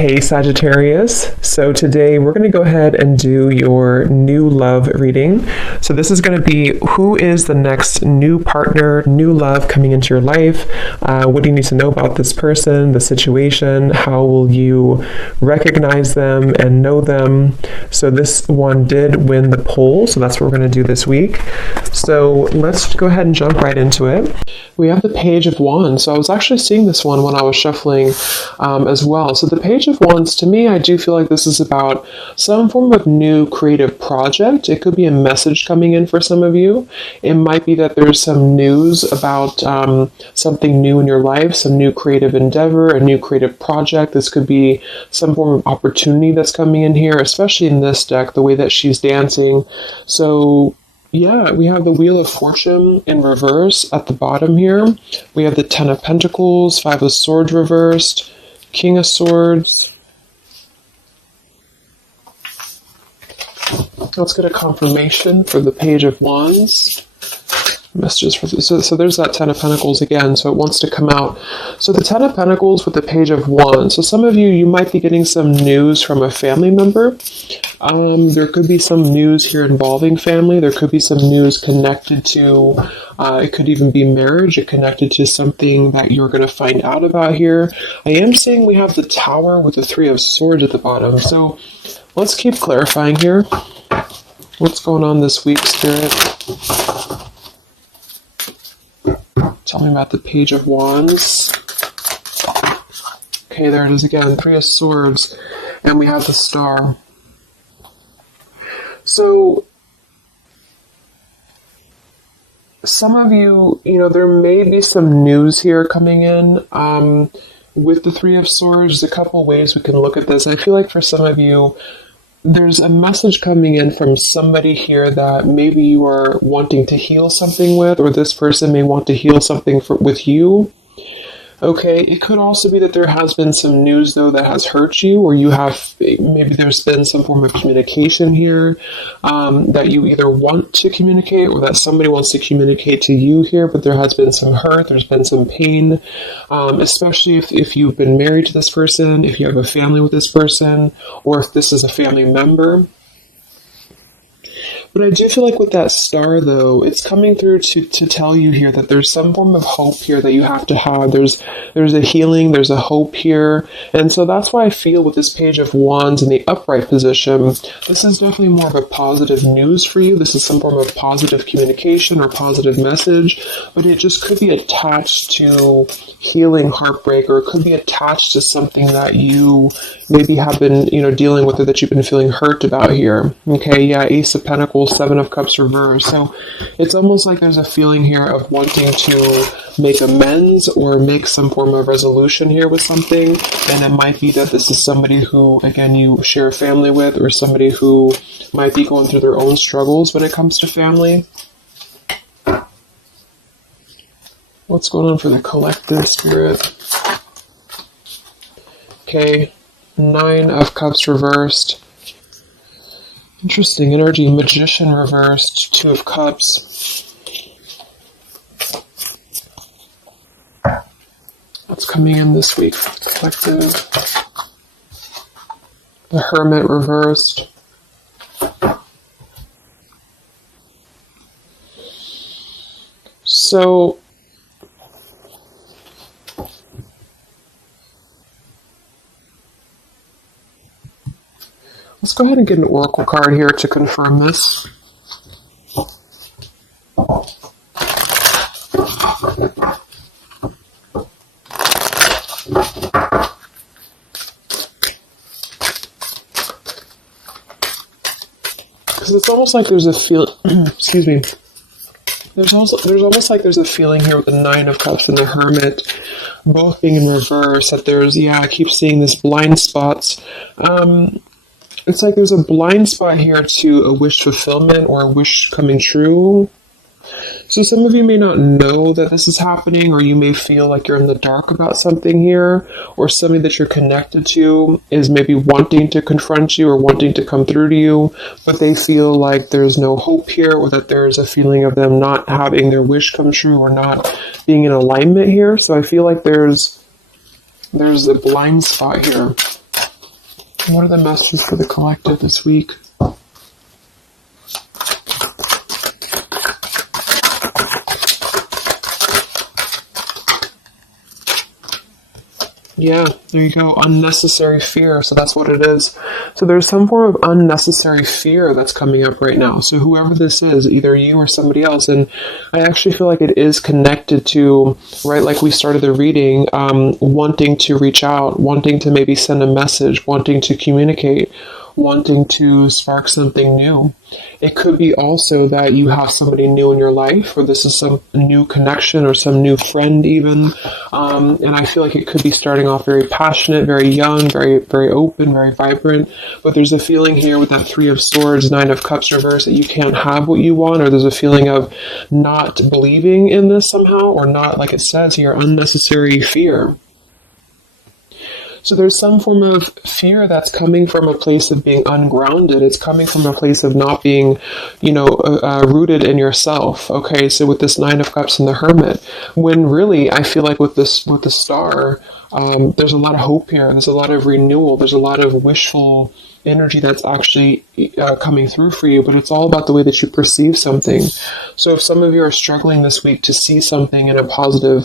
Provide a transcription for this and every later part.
Hey Sagittarius, so today we're going to go ahead and do your new love reading. So this is going to be who is the next new partner, new love coming into your life. What do you need to know about this person, the situation? How will you recognize them and know them? So this one did win the poll, so that's what we're going to do this week. So let's go ahead and jump right into it. We have the Page of Wands. So I was actually seeing this one when I was shuffling as well. So the Page of Wands, to me, I do feel like this is about some form of new creative project. It could be a message coming in for some of you. It might be that there's some news about something new in your life, some new creative endeavor, a new creative project. This could be some form of opportunity that's coming in here, especially in this deck, the way that she's dancing. So yeah, we have the Wheel of Fortune in reverse at the bottom here. We have the Ten of Pentacles, Five of Swords reversed, King of Swords. Let's get a confirmation for the Page of Wands. Messages for so there's that Ten of Pentacles again, so it wants to come out. So the Ten of Pentacles with the Page of Wands. So some of you might be getting some news from a family member. There could be some news here involving family. There could be some news connected to, it could even be marriage, or connected to something that you're going to find out about here. I am seeing we have the Tower with the Three of Swords at the bottom. So let's keep clarifying here. What's going on this week, Spirit? Tell me about the Page of Wands. Okay, there it is again. Three of Swords. And we have the Star. So, some of you, there may be some news here coming in. With the Three of Swords, there's a couple ways we can look at this. I feel like for some of you, there's a message coming in from somebody here that maybe you are wanting to heal something with, or this person may want to heal something with you. Okay, it could also be that there has been some news, though, that has hurt you, or maybe there's been some form of communication here that you either want to communicate or that somebody wants to communicate to you here, but there has been some hurt, there's been some pain, especially if you've been married to this person, if you have a family with this person, or if this is a family member. But I do feel like with that Star, though, it's coming through to tell you here that there's some form of hope here that you have to have. There's a healing, there's a hope here. And so that's why I feel with this Page of Wands in the upright position, this is definitely more of a positive news for you. This is some form of positive communication or positive message, but it just could be attached to healing heartbreak, or it could be attached to something that you maybe have been, dealing with, or that you've been feeling hurt about here. Okay, yeah, Ace of Pentacles, Seven of Cups reversed. So it's almost like there's a feeling here of wanting to make amends or make some form of resolution here with something. And it might be that this is somebody who, again, you share a family with, or somebody who might be going through their own struggles when it comes to family. What's going on for the collective, Spirit? Okay, Nine of Cups reversed. Interesting energy. Magician reversed. Two of Cups. What's coming in this week for the collective? The Hermit reversed. So let's go ahead and get an oracle card here to confirm this. Because it's almost like there's a excuse me. There's almost like there's a feeling here with the Nine of Cups and the Hermit both being in reverse, that there's, I keep seeing this blind spots. It's like there's a blind spot here to a wish fulfillment or a wish coming true. So some of you may not know that this is happening, or you may feel like you're in the dark about something here, or somebody that you're connected to is maybe wanting to confront you or wanting to come through to you, but they feel like there's no hope here, or that there's a feeling of them not having their wish come true or not being in alignment here. So I feel like there's a blind spot here. What are the messages for the collective this week? Yeah, there you go. Unnecessary fear. So that's what it is. So there's some form of unnecessary fear that's coming up right now. So whoever this is, either you or somebody else, and I actually feel like it is connected to, right, like we started the reading, wanting to reach out, wanting to maybe send a message, wanting to communicate, wanting to spark something new. It could be also that you have somebody new in your life, or this is some new connection or some new friend even. And I feel like it could be starting off very passionate, very young, very, very open, very vibrant. But there's a feeling here with that Three of Swords, Nine of Cups reverse, that you can't have what you want, or there's a feeling of not believing in this somehow, or not, like it says here, unnecessary fear. So there's some form of fear that's coming from a place of being ungrounded. It's coming from a place of not being, rooted in yourself. Okay, so with this Nine of Cups and the Hermit, when really I feel like with the Star, there's a lot of hope here. There's a lot of renewal. There's a lot of wishful energy that's actually coming through for you, but it's all about the way that you perceive something. So if some of you are struggling this week to see something in a positive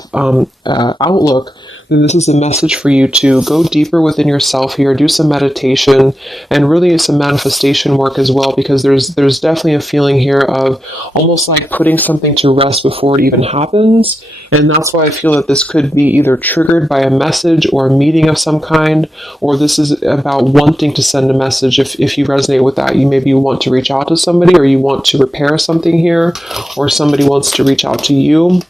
outlook, then this is a message for you to go deeper within yourself here, do some meditation, and really some manifestation work as well, because there's definitely a feeling here of almost like putting something to rest before it even happens. And that's why I feel that this could be either triggered by a message or a meeting of some kind, or this is about wanting to send a message. If you resonate with that, you maybe want to reach out to somebody, or you want to repair something here, or somebody wants to reach out to you.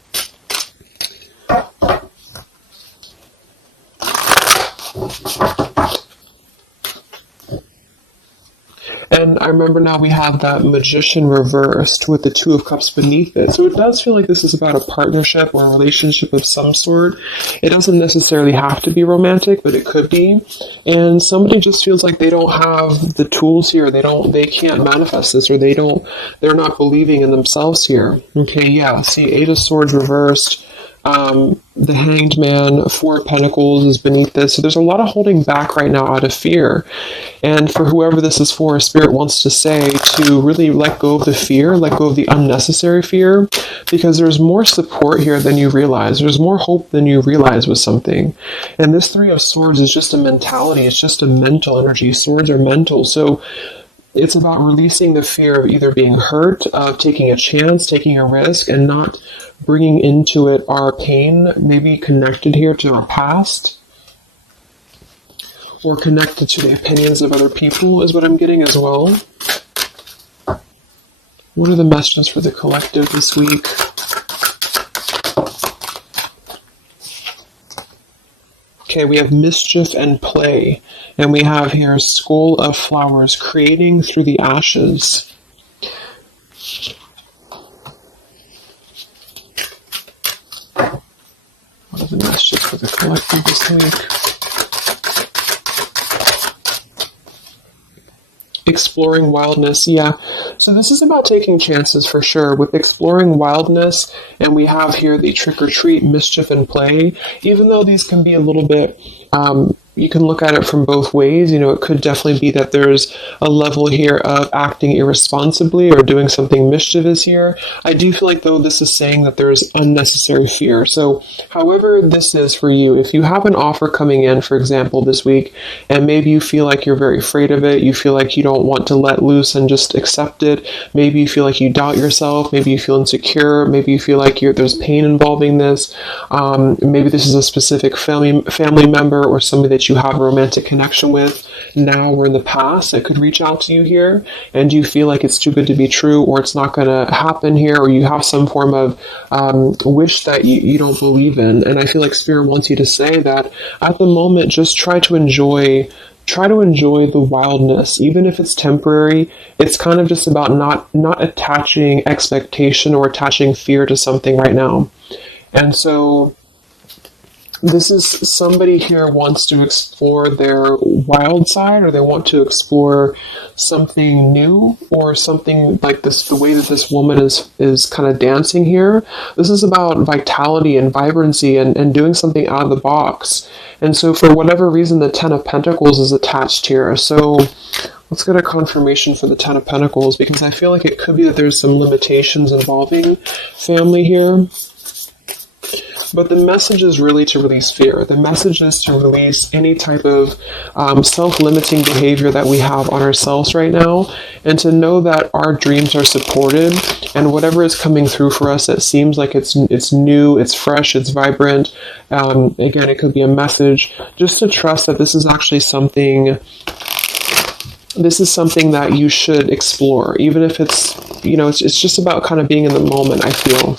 And I remember now we have that Magician reversed with the Two of Cups beneath it. So it does feel like this is about a partnership or a relationship of some sort. It doesn't necessarily have to be romantic, but it could be. And somebody just feels like they don't have the tools here. They can't manifest this, or they're not believing in themselves here. Okay, yeah. See, Eight of Swords reversed. The Hanged Man, Four of Pentacles is beneath this. So there's a lot of holding back right now out of fear. And for whoever this is for, Spirit wants to say to really let go of the fear, let go of the unnecessary fear, because there's more support here than you realize. There's more hope than you realize with something. And this Three of Swords is just a mentality. It's just a mental energy. Swords are mental. So it's about releasing the fear of either being hurt, of taking a chance, taking a risk, and not bringing into it our pain, maybe connected here to our past, or connected to the opinions of other people is what I'm getting as well. What are the messages for the collective this week? Okay, we have mischief and play, and we have here Skull of Flowers, creating through the ashes. What are the messages for the collective this week? Exploring wildness, yeah. So this is about taking chances for sure with exploring wildness, and we have here the trick or treat, mischief and play. Even though these can be a little bit, you can look at it from both ways. It could definitely be that there's a level here of acting irresponsibly or doing something mischievous here. I do feel like, though, this is saying that there's unnecessary fear. So however this is for you, if you have an offer coming in, for example, this week, and maybe you feel like you're very afraid of it, you feel like you don't want to let loose and just accept it, maybe you feel like you doubt yourself, maybe you feel insecure, maybe you feel like there's pain involving this, maybe this is a specific family member or somebody that you have a romantic connection with now or in the past that could reach out to you here, and you feel like it's too good to be true, or it's not going to happen here, or you have some form of wish that you don't believe in. And I feel like Spirit wants you to say that at the moment, just try to enjoy the wildness, even if it's temporary. It's kind of just about not attaching expectation or attaching fear to something right now. And so This is somebody here wants to explore their wild side, or they want to explore something new, or something like this. The way that this woman is kind of dancing here. This is about vitality and vibrancy, and doing something out of the box. And so, for whatever reason, the Ten of Pentacles is attached here. So let's get a confirmation for the Ten of Pentacles, because I feel like it could be that there's some limitations involving family here. But the message is really to release fear. The message is to release any type of self-limiting behavior that we have on ourselves right now, and to know that our dreams are supported, and whatever is coming through for us that seems like it's new, it's fresh, it's vibrant. Again, it could be a message. Just to trust that this is actually something. This is something that you should explore, even if it's, it's just about kind of being in the moment, I feel.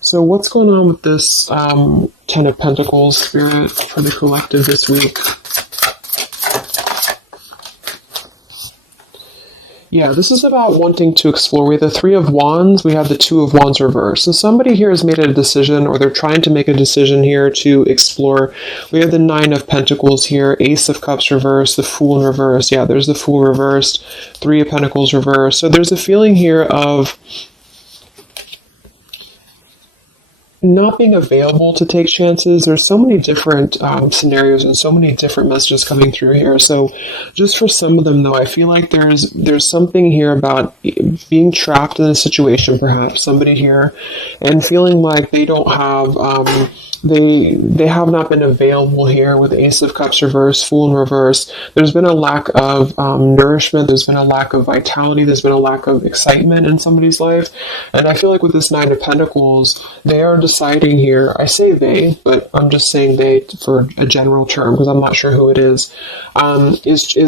So what's going on with this Ten of Pentacles, Spirit, for the collective this week? Yeah, this is about wanting to explore. We have the Three of Wands, we have the Two of Wands reversed. So somebody here has made a decision, or they're trying to make a decision here to explore. We have the Nine of Pentacles here, Ace of Cups reversed, the Fool in reverse. Yeah, there's the Fool reversed, Three of Pentacles reversed. So there's a feeling here of not being available to take chances. There's so many different scenarios and so many different messages coming through here. So just for some of them, though, I feel like there's something here about being trapped in a situation, perhaps somebody here, and feeling like they don't have they have not been available here with Ace of Cups reverse, Fool in reverse. There's been a lack of nourishment. There's been a lack of vitality. There's been a lack of excitement in somebody's life. And I feel like with this Nine of Pentacles, they are deciding here, I say they, but I'm just saying they for a general term because I'm not sure who it is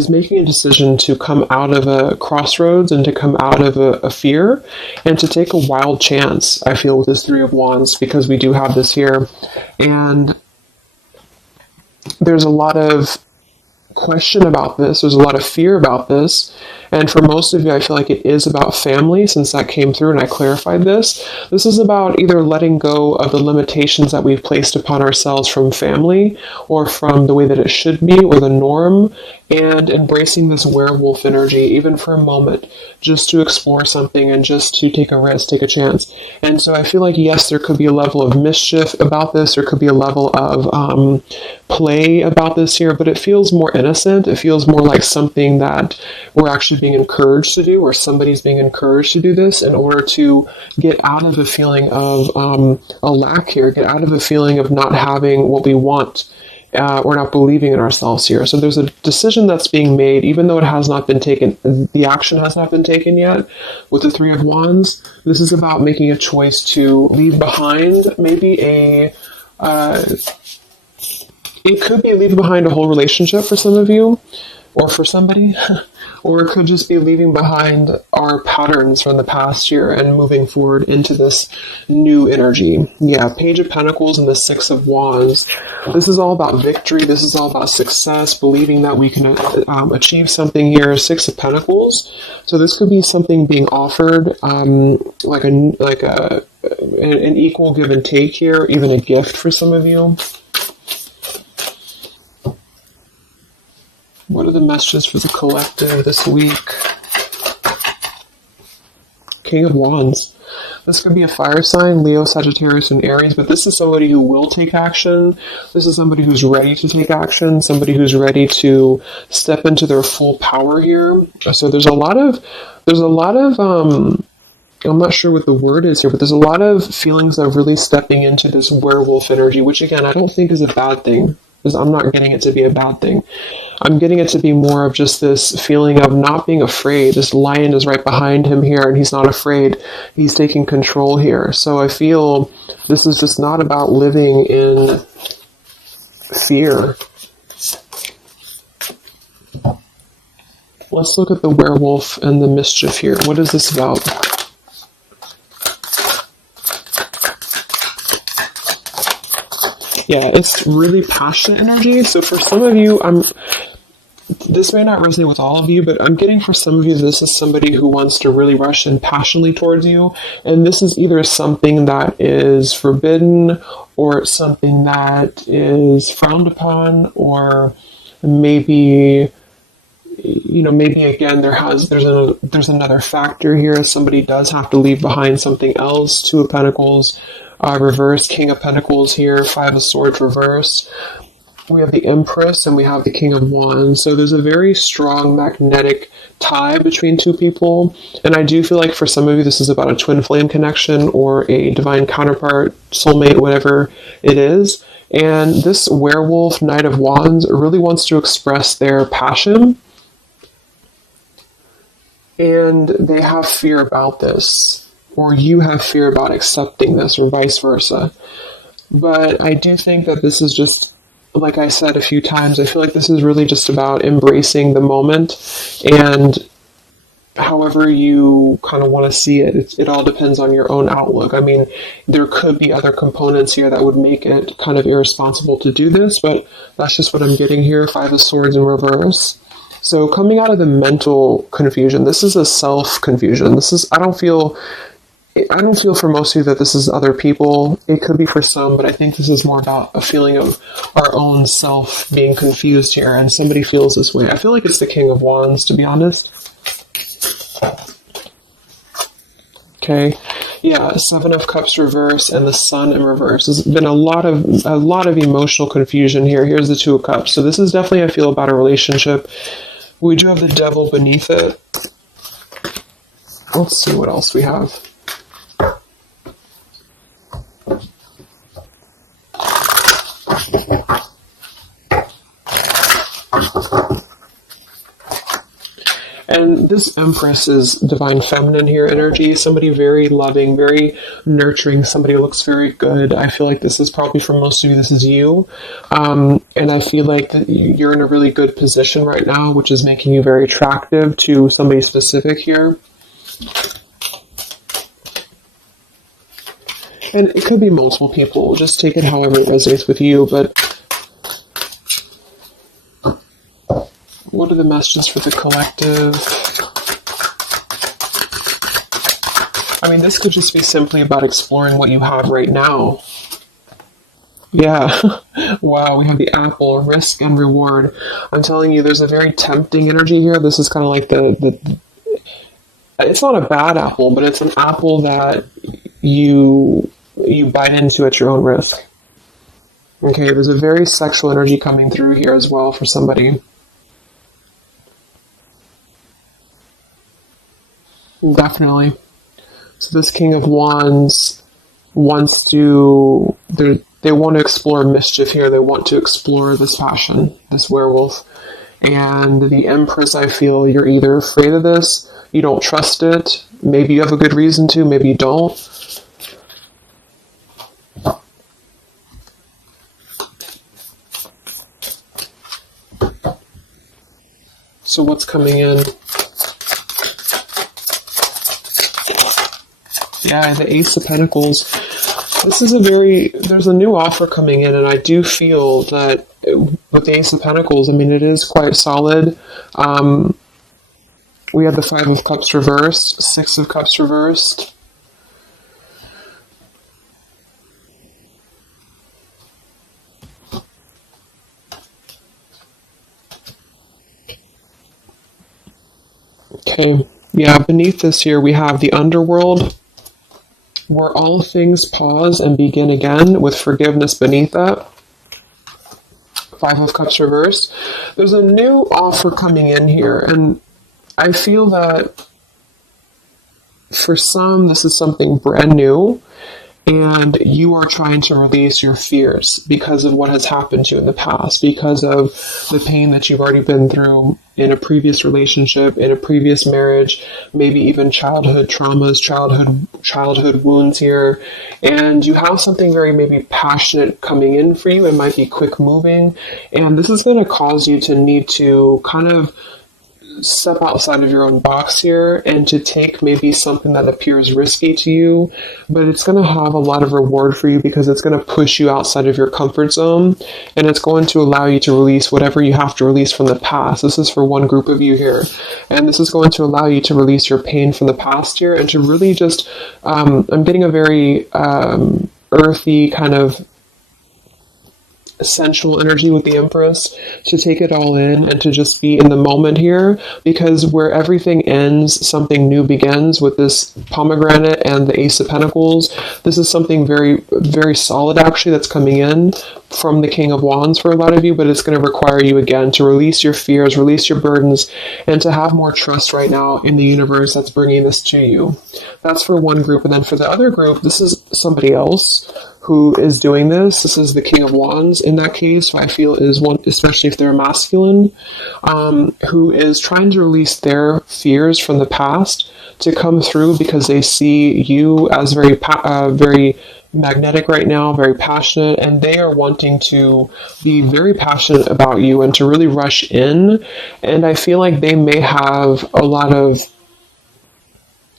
making a decision to come out of a crossroads and to come out of a fear and to take a wild chance, I feel, with this Three of Wands, because we do have this here. And there's a lot of question about this. There's a lot of fear about this. And for most of you, I feel like it is about family, since that came through and I clarified this. This is about either letting go of the limitations that we've placed upon ourselves from family, or from the way that it should be, or the norm, and embracing this werewolf energy, even for a moment, just to explore something and just to take a risk, take a chance. And so I feel like, yes, there could be a level of mischief about this. There could be a level of play about this here, but it feels more innocent. It feels more like something that we're actually being encouraged to do, or somebody's being encouraged to do this in order to get out of a feeling of a lack here, get out of a feeling of not having what we want. Or not believing in ourselves here. So there's a decision that's being made, even though it has not been taken, the action has not been taken yet. With the Three of Wands, this is about making a choice to leave behind maybe it could be leaving behind a whole relationship for some of you, or for somebody, or it could just be leaving behind our patterns from the past year and moving forward into this new energy. Yeah, Page of Pentacles and the Six of Wands. This is all about victory. This is all about success, believing that we can achieve something here. Six of Pentacles. So this could be something being offered, like an equal give and take here, even a gift for some of you. What are the messages for the collective this week? King of Wands. This could be a fire sign, Leo, Sagittarius, and Aries, but this is somebody who will take action. This is somebody who's ready to take action, somebody who's ready to step into their full power here. So there's a lot of I'm not sure what the word is here, but there's a lot of feelings of really stepping into this werewolf energy, which again, I don't think is a bad thing. Because I'm not getting it to be a bad thing. I'm getting it to be more of just this feeling of not being afraid. This lion is right behind him here, and he's not afraid. He's taking control here. So I feel this is just not about living in fear. Let's look at the werewolf and the mischief here. What is this about? Yeah, it's really passionate energy. So for some of you, this may not resonate with all of you, but I'm getting for some of you, this is somebody who wants to really rush in passionately towards you. And this is either something that is forbidden or something that is frowned upon, or maybe, maybe again, there's another factor here. Somebody does have to leave behind something else. Two of Pentacles, reversed, King of Pentacles here, Five of Swords reversed. We have the Empress and we have the King of Wands. So there's a very strong magnetic tie between two people. And I do feel like for some of you, this is about a twin flame connection or a divine counterpart, soulmate, whatever it is. And this werewolf, Knight of Wands, really wants to express their passion. And they have fear about this, or you have fear about accepting this, or vice versa. But I do think that this is just, like I said a few times, I feel like this is really just about embracing the moment, and however you kind of want to see it, it all depends on your own outlook. I mean, there could be other components here that would make it kind of irresponsible to do this, but that's just what I'm getting here. Five of Swords in reverse. So coming out of the mental confusion, this is a self-confusion. I don't feel for most of you that this is other people. It could be for some, but I think this is more about a feeling of our own self being confused here, and somebody feels this way. I feel like it's the King of Wands, to be honest. Okay. Yeah, Seven of Cups reverse and the Sun in reverse. There's been a lot of emotional confusion here. Here's the Two of Cups. So this is definitely, I feel, about a relationship. We do have the Devil beneath it. Let's see what else we have. And this Empress is divine feminine here energy. Somebody very loving, very nurturing. Somebody who looks very good. I feel like this is probably for most of you, this is you. And I feel like you're in a really good position right now, which is making you very attractive to somebody specific here. And it could be multiple people. Just take it however it resonates with you. But what are the messages for the collective? I mean, this could just be simply about exploring what you have right now. Yeah. Wow, we have the Apple, risk and reward. I'm telling you, there's a very tempting energy here. This is kind of like it's not a bad apple, but it's an apple that you bite into at your own risk. Okay, there's a very sexual energy coming through here as well for somebody. Definitely. So this King of Wands wants to, they want to explore mischief here. They want to explore this passion, this werewolf. And the Empress, I feel you're either afraid of this, you don't trust it, maybe you have a good reason to, maybe you don't. So what's coming in? Yeah, the Ace of Pentacles. This is there's a new offer coming in, and I do feel that with the Ace of Pentacles, I mean, it is quite solid. We have the Five of Cups reversed, Six of Cups reversed. Okay, yeah, beneath this here, we have the Underworld, where all things pause and begin again, with forgiveness beneath that. Five of Cups reversed. There's a new offer coming in here, and I feel that for some, this is something brand new, and you are trying to release your fears because of what has happened to you in the past, because of the pain that you've already been through in a previous relationship, in a previous marriage, maybe even childhood traumas, childhood wounds here. And you have something very maybe passionate coming in for you. It might be quick moving. And this is going to cause you to need to kind of step outside of your own box here and to take maybe something that appears risky to you, but it's going to have a lot of reward for you because it's going to push you outside of your comfort zone, and it's going to allow you to release whatever you have to release from the past. This is for one group of you here, and this is going to allow you to release your pain from the past here and to really just, I'm getting a very earthy kind of sensual energy with the Empress, to take it all in and to just be in the moment here, because where everything ends, something new begins with this pomegranate and the Ace of Pentacles. This is something very, very solid actually that's coming in from the King of Wands for a lot of you, but it's going to require you again to release your fears, release your burdens, and to have more trust right now in the universe that's bringing this to you. That's for one group. And then for the other group, this is somebody else who is doing this. This is the King of Wands in that case, who I feel is one, especially if they're masculine, who is trying to release their fears from the past to come through because they see you as very magnetic right now, very passionate, and they are wanting to be very passionate about you and to really rush in. And I feel like they may have a lot of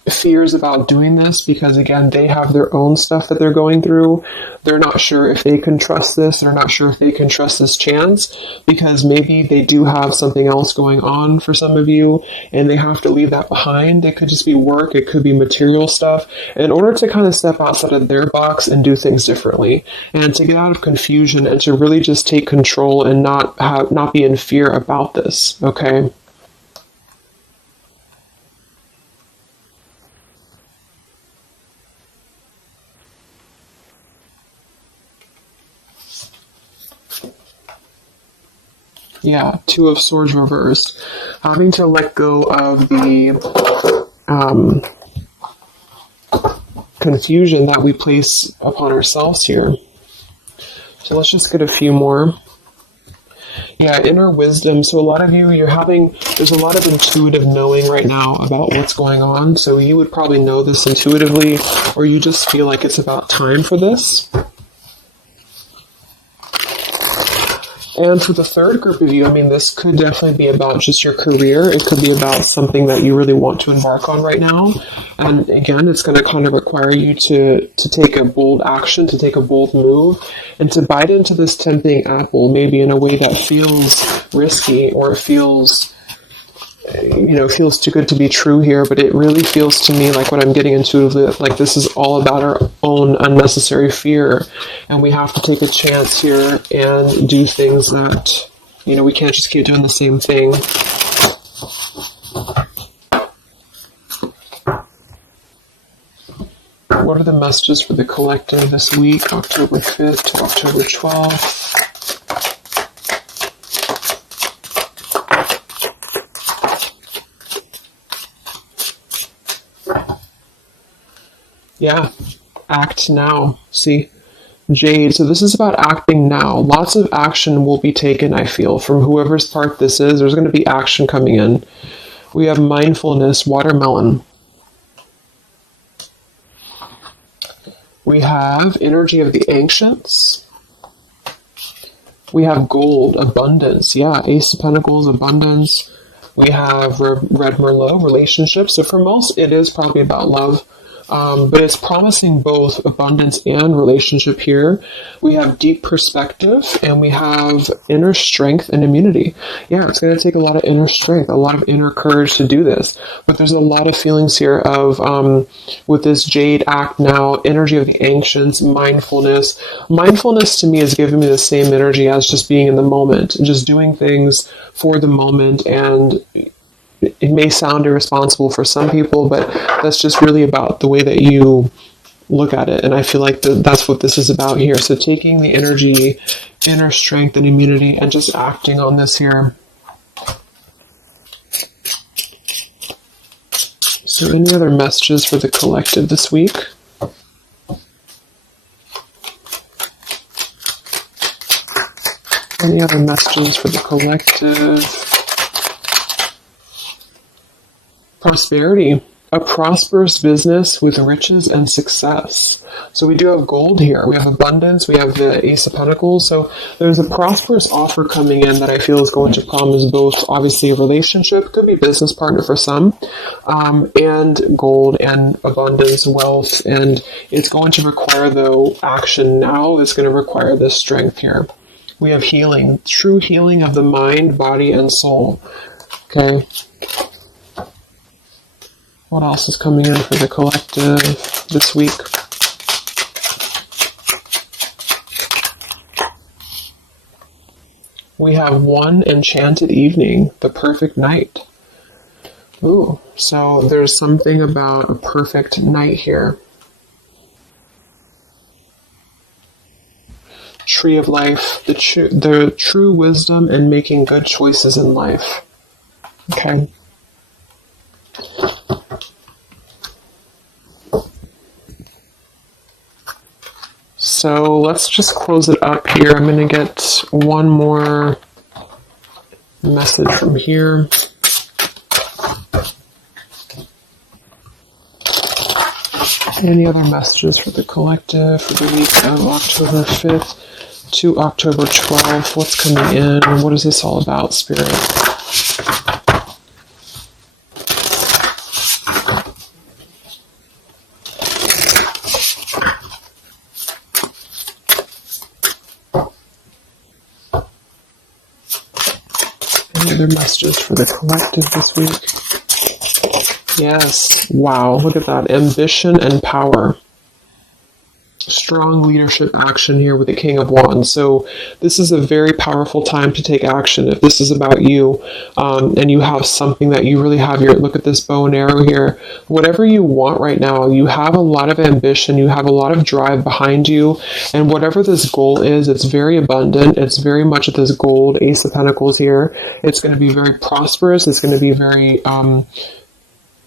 fears about doing this because, again, they have their own stuff that they're going through. They're not sure if they can trust this. They're not sure if they can trust this chance because maybe they do have something else going on for some of you and they have to leave that behind. It could just be work. It could be material stuff in order to kind of step outside of their box and do things differently and to get out of confusion and to really just take control and not be in fear about this. Okay. Yeah, Two of Swords reversed. Having to let go of the confusion that we place upon ourselves here. So let's just get a few more. Yeah, inner wisdom. So a lot of you, there's a lot of intuitive knowing right now about what's going on. So you would probably know this intuitively, or you just feel like it's about time for this. And for the third group of you, I mean, this could definitely be about just your career. It could be about something that you really want to embark on right now. And again, it's going to kind of require you to take a bold action, to take a bold move, and to bite into this tempting apple, maybe in a way that feels risky or feels too good to be true here, but it really feels to me like what I'm getting intuitively, like this is all about our own unnecessary fear, and we have to take a chance here and do things that, we can't just keep doing the same thing. What are the messages for the collective this week, October 5th to October 12th? Yeah, act now. See, Jade. So this is about acting now. Lots of action will be taken, I feel, from whoever's part this is. There's going to be action coming in. We have mindfulness, watermelon. We have energy of the ancients. We have gold, abundance. Yeah, Ace of Pentacles, abundance. We have Red Merlot, relationships. So for most, it is probably about love. But it's promising both abundance and relationship here. We have deep perspective and we have inner strength and immunity. Yeah, it's going to take a lot of inner strength, a lot of inner courage to do this. But there's a lot of feelings here of, with this Jade, act now, energy of the ancients, mindfulness. Mindfulness to me is giving me the same energy as just being in the moment, just doing things for the moment. And it may sound irresponsible for some people, but that's just really about the way that you look at it. And I feel like that's what this is about here. So taking the energy, inner strength and immunity, and just acting on this here. So any other messages for the collective this week? Any other messages for the collective? Prosperity. a prosperous business with riches and success. So we do have gold here. We have abundance. We have the Ace of Pentacles. So there's a prosperous offer coming in that I feel is going to promise both, obviously, a relationship, could be business partner for some, and gold and abundance, wealth. And it's going to require, though, action now. It's going to require this strength here. We have healing, true healing of the mind, body, and soul. Okay. What else is coming in for the collective this week? We have one enchanted evening, the perfect night. Ooh, so there's something about a perfect night here. Tree of life, the true wisdom and making good choices in life. Okay. So let's just close it up here. I'm going to get one more message from here. Any other messages for the collective for the week of October 5th to October 12th? What's coming in? What is this all about, Spirit? Other messages for the collective this week. Yes. Wow. Look at that. Ambition and power. Strong leadership action here with the King of Wands. So this is a very powerful time to take action. If this is about you, and you have something that you really have your, look at this bow and arrow here. Whatever you want right now, you have a lot of ambition, you have a lot of drive behind you, and whatever this goal is, it's very abundant. It's very much this gold Ace of Pentacles here. It's going to be very prosperous. It's going to be very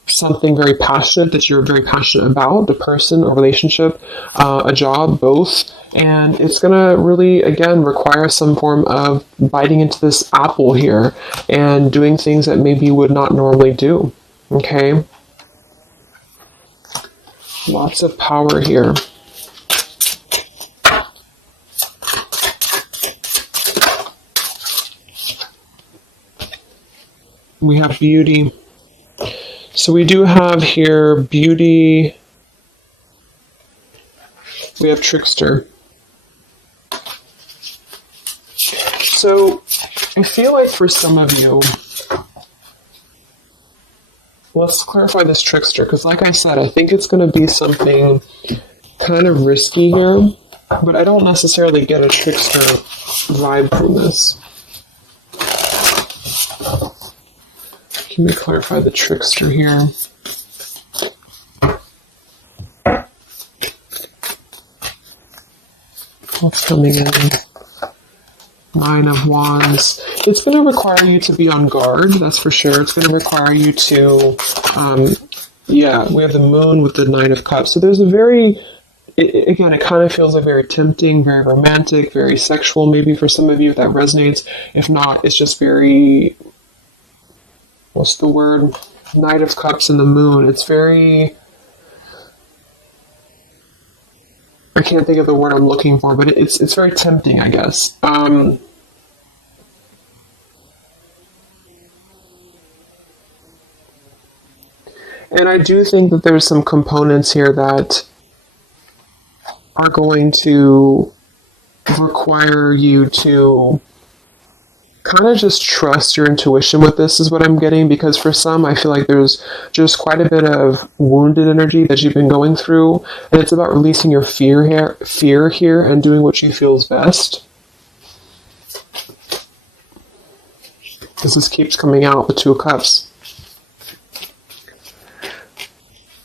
something very passionate that you're very passionate about, the person, a relationship, a job, both. And it's going to really, again, require some form of biting into this apple here and doing things that maybe you would not normally do. Okay? Lots of power here. We have beauty. So we do have here beauty. We have trickster. So I feel like for some of you, let's clarify this trickster, because like I said, I think it's going to be something kind of risky here, but I don't necessarily get a trickster vibe from this. Can we clarify the trickster here? What's coming in? Nine of Wands. It's going to require you to be on guard, that's for sure. It's going to require you to, yeah, we have the Moon with the Nine of Cups. So there's a very, again, it kind of feels like very tempting, very romantic, very sexual, maybe for some of you if that resonates. If not, it's just very, what's the word? Knight of Cups and the Moon. It's very, I can't think of the word I'm looking for, but it's very tempting, I guess. And I do think that there's some components here that are going to require you to kind of just trust your intuition with this, is what I'm getting, because for some, I feel like there's just quite a bit of wounded energy that you've been going through, and it's about releasing your fear here and doing what you feel is best. Because this keeps coming out, the Two of Cups.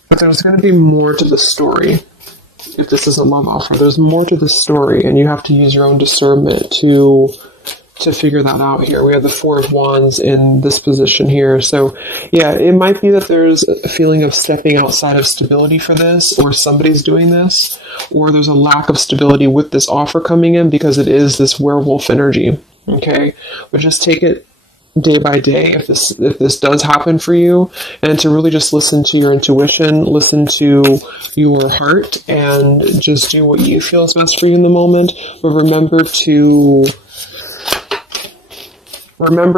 But there's going to be more to the story. If this is a love offer, there's more to the story, and you have to use your own discernment to figure that out here. We have the Four of Wands in this position here. So yeah, it might be that there's a feeling of stepping outside of stability for this, or somebody's doing this, or there's a lack of stability with this offer coming in because it is this werewolf energy. Okay? But just take it day by day if this does happen for you, and to really just listen to your intuition, listen to your heart, and just do what you feel is best for you in the moment. But remember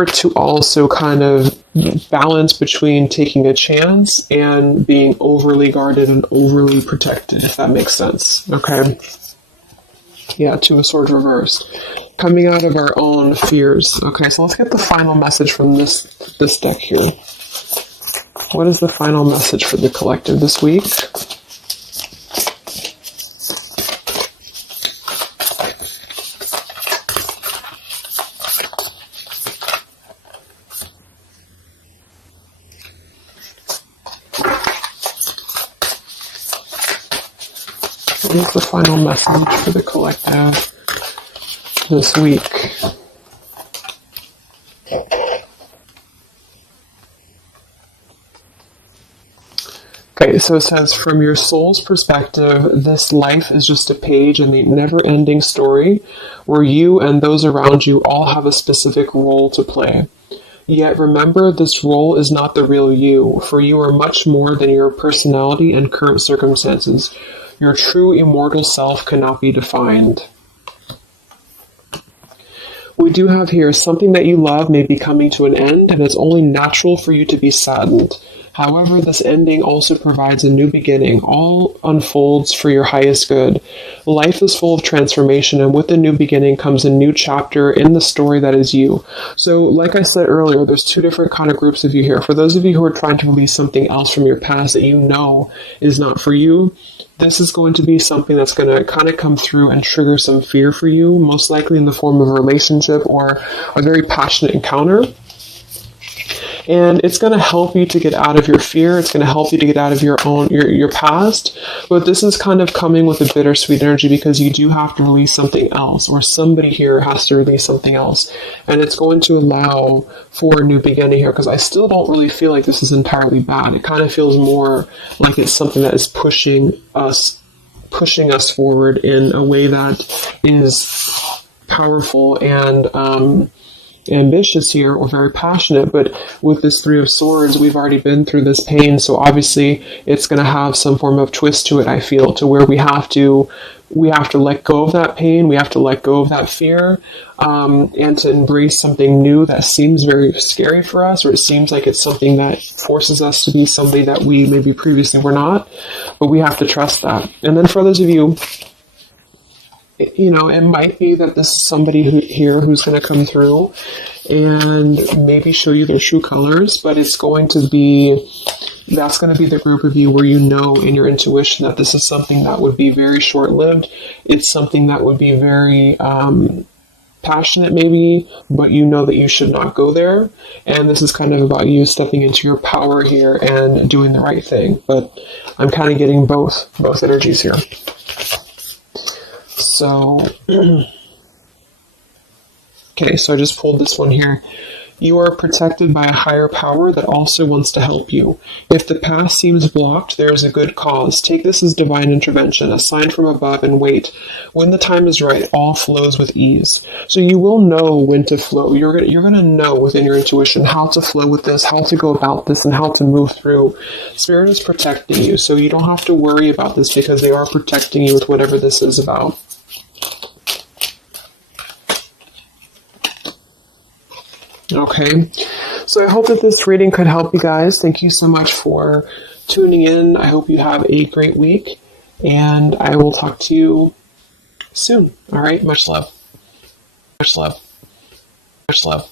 to also kind of balance between taking a chance and being overly guarded and overly protected, if that makes sense. Okay. Yeah, Two of Swords reversed. Coming out of our own fears. Okay, so let's get the final message from this deck here. What is the final message for the collective this week? What is the final message for the collective this week? Okay, so it says, from your soul's perspective, this life is just a page in the never-ending story where you and those around you all have a specific role to play. Yet remember, this role is not the real you, for you are much more than your personality and current circumstances. Your true immortal self cannot be defined. We do have here, something that you love may be coming to an end, and it's only natural for you to be saddened. However, this ending also provides a new beginning. All unfolds for your highest good. Life is full of transformation, and with the new beginning comes a new chapter in the story that is you. So, like I said earlier, there's two different kind of groups of you here. For those of you who are trying to release something else from your past that you know is not for you, this is going to be something that's going to kind of come through and trigger some fear for you, most likely in the form of a relationship or a very passionate encounter. And it's going to help you to get out of your fear. It's going to help you to get out of your past. But this is kind of coming with a bittersweet energy because you do have to release something else, or somebody here has to release something else. And it's going to allow for a new beginning here, because I still don't really feel like this is entirely bad. It kind of feels more like it's something that is pushing us forward in a way that is powerful and ambitious here, or very passionate. But with this Three of Swords, we've already been through this pain, so obviously it's going to have some form of twist to it, I feel, to where we have to let go of that pain, we have to let go of that fear, and to embrace something new that seems very scary for us, or it seems like it's something that forces us to be somebody that we maybe previously were not, but we have to trust that. And then for those of you, it might be that this is somebody who's going to come through and maybe show you their true colors, but that's going to be the group of you where you know in your intuition that this is something that would be very short-lived. It's something that would be very passionate maybe, but you know that you should not go there. And this is kind of about you stepping into your power here and doing the right thing. But I'm kind of getting both energies here. So, okay, so I just pulled this one here. You are protected by a higher power that also wants to help you. If the path seems blocked, there is a good cause. Take this as divine intervention, a sign from above, and wait. When the time is right, all flows with ease. So you will know when to flow. You're going to know within your intuition how to flow with this, how to go about this, and how to move through. Spirit is protecting you, so you don't have to worry about this because they are protecting you with whatever this is about. Okay, so I hope that this reading could help you guys. Thank you so much for tuning in. I hope you have a great week, and I will talk to you soon. All right, much love. Much love. Much love.